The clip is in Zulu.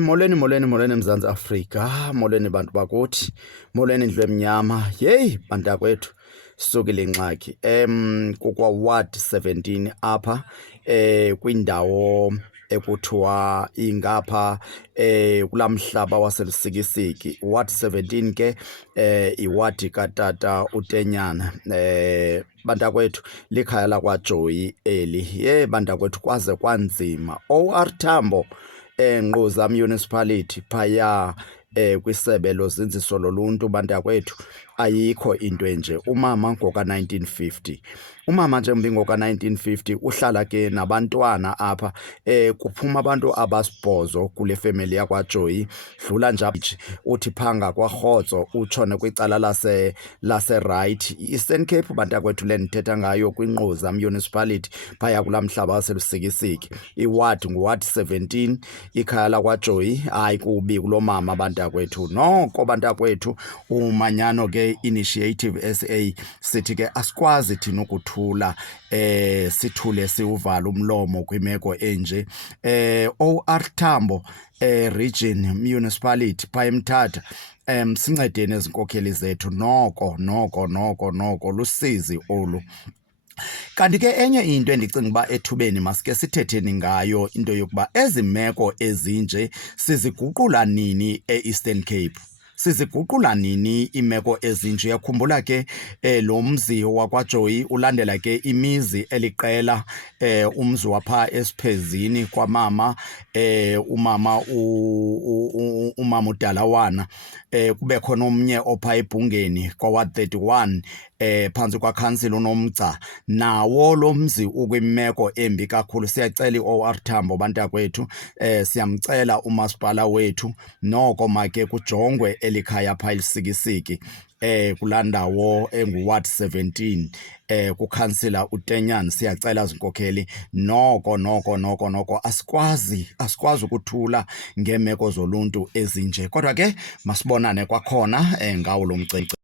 Molweni Mzantsi Afrika, molweni bantu bakuthi, molweni ndlu emnyama. Yeyi bantakwethu, sisukile ingxaki. Kukwa Ward 17 apha kwindawo ekuthiwa ingapha kulaa mhlaba waseLusikisiki. Ward 17 ke iwadi katata uTenyana. Bantakwethu likhaya lakwaJoyi eli. Ye bantakwethu kwaze kwanzima. OR Tambo Ngquza Municipality phaya kwisebe lozinziso loluntu bantakwethu ayikho into enje. Umama ngoka-1950, umama njengoba ngoka-1950 uhlala ke nabantwana apha. Kuphuma abantu abasibhozo kule family yakwaJoyi. Dlula nje uthi phanga kwaRhotso utshone kwicala lase-right Eastern Cape bantakwethu le ndithetha ngayo, kwinquza Municipality phaya kulaa mhlaba waseLusikisiki. Iwadi nguWard 17, ikhaya lakwaJoyi. Hayi kubi kulo mama bantakwethu, noko bantakwethu umanyano ke Initiative SA sithi ke asikwazi thina ukuthula, sithule siwuvala umlomo kwimeko enje. OR Tambo Region Municipality phaya eMthatha, sincedeni ezinkokheli zethu, noko lusizi olu. Kanti ke enye into endicinga uba ethubeni masike sithetheni ngayo, into yokuba ezi meko ezinje siziguqula nini e-Eastern Cape? Siziguqula nini iimeko ezinje? Uyakhumbula ke lo mzi wakwaJoyi ulandela ke imizi eliqela, umzi wapha esiphezini kwamama, umama uDalawana, kube khona omnye opha eBhungeni kwaWard 31 phantsi kwakhansila uNomgca. Nawo lo mzi ukwimeko embi kakhulu. Siyacela i-OR Tambo bantakwethu, siyamcela umasipala wethu noko make kujongwe elikhaya phaa eLusikisiki, kulaa ndawo enguWard 17, kukhansila uTenyana. Siyacela zinkokheli, noko asikwazi ukuthula ngeemeko zoluntu ezinje, kodwa ke masibonane kwakhona ngawo lo mcimbi.